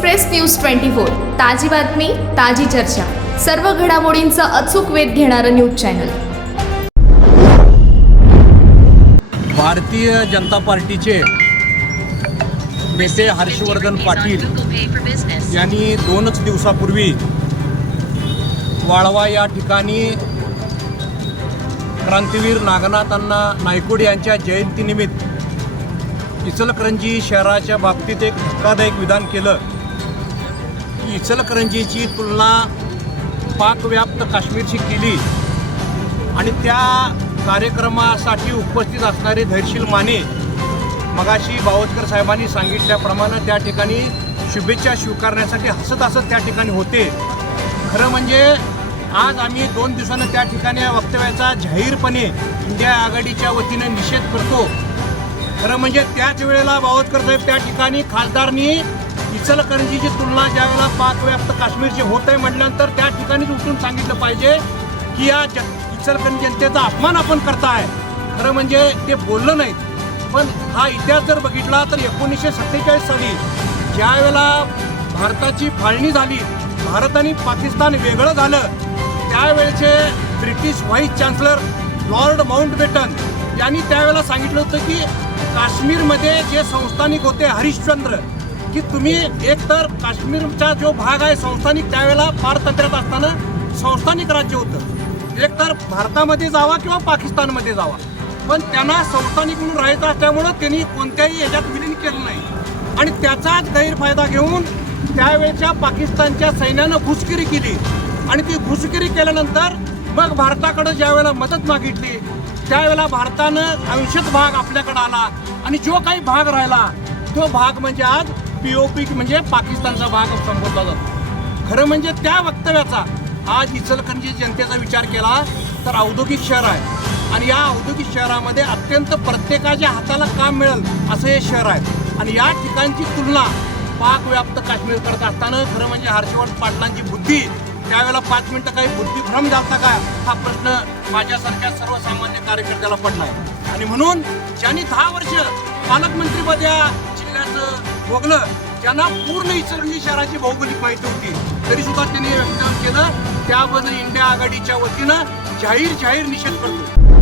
Express news twenty four. ताजी बातमी ताजी चर्चा. सर्व घडामोडींचा अचूक वेध घेणारं न्यूज चॅनल. भारतीय जनता पार्टीचे नेते हर्षवर्धन पाटील यांनी दोनच दिवसापूर्वी वाळवा या ठिकाणी क्रांतीवीर नागनाथांना नायकोड यांच्या जयंतीनिमित्त इचलकरंजी शहराच्या बाबतीत एक धक्कादायक विधान केलं. इचलकरंजीची तुलना पाकव्याप्त काश्मीरशी केली. आणि त्या कार्यक्रमासाठी उपस्थित असणारे धैर्यशील माने मगाशी बावतकर साहेबांनी सांगितल्याप्रमाणे त्या ठिकाणी शुभेच्छा स्वीकारण्यासाठी हसत हसत त्या ठिकाणी होते. खरं म्हणजे आज आम्ही दोन दिवसानं त्या ठिकाणी वक्तव्याचा जाहीरपणे इंडिया आघाडीच्या वतीने निषेध करतो. खरं म्हणजे त्याच वेळेला बावतकर साहेब त्या ठिकाणी खासदारनी इचलकरंजीची तुलना ज्यावेळेला पाक व्याप्त काश्मीरची होत आहे म्हटल्यानंतर त्या ठिकाणीच उठून सांगितलं पाहिजे की या ज इचलकरंजी जनतेचा अपमान आपण करताय. खरं म्हणजे ते बोललं नाहीत. पण हा इतिहास जर बघितला तर एकोणीसशे सत्तेचाळीस साली ज्यावेळेला भारताची फाळणी झाली भारत आणि पाकिस्तान वेगळं झालं त्यावेळेचे British vice chancellor lord Mountbatten यांनी त्यावेळेला सांगितलं होतं की काश्मीरमध्ये जे संस्थानिक होते हरिश्चंद्र की तुम्ही एक तर काश्मीरचा जो भाग आहे संस्थानिक त्यावेळेला पारतंत्र्यात असताना संस्थानिक राज्य होतं. एक तर भारतामध्ये जावा किंवा पाकिस्तानमध्ये जावा. पण त्यांना संस्थानिक म्हणून राहायचं असल्यामुळं त्यांनी कोणत्याही याच्यात विलीन केलं नाही. आणि त्याचाच गैरफायदा घेऊन त्यावेळच्या पाकिस्तानच्या सैन्यानं घुसखोरी केली. आणि ती घुसखोरी केल्यानंतर मग भारताकडं ज्यावेळेला मदत मागितली त्यावेळेला भारतानं अंशत भाग आपल्याकडं आला. आणि जो काही भाग राहिला तो भाग म्हणजे आज पी ओ पी म्हणजे पाकिस्तानचा भाग संबोधला जातो. खरं म्हणजे त्या वक्तव्याचा आज इचलकरंजी जनतेचा विचार केला तर औद्योगिक शहर आहे. आणि या औद्योगिक शहरामध्ये अत्यंत प्रत्येकाच्या हाताला काम मिळेल असं हे शहर आहे. आणि या ठिकाणची तुलना पाकव्याप्त काश्मीर करत असताना खरं म्हणजे हर्षवर्धन पाटलांची बुद्धी त्यावेळेला पाच मिनटं काही बुद्धिभ्रम जाता का? हा प्रश्न माझ्यासारख्या सर्वसामान्य कार्यकर्त्याला पडला आहे. आणि म्हणून ज्यांनी दहा वर्ष पालकमंत्रीपद या जिल्ह्याचं भोगलं ज्यांना पूर्ण इचलकरंजी शहराची भौगोलिक माहिती होती तरी सुद्धा त्यांनी हे वक्तव्य केलं. त्याबद्दल इंडिया आघाडीच्या वतीनं जाहीर जाहीर निषेध करतो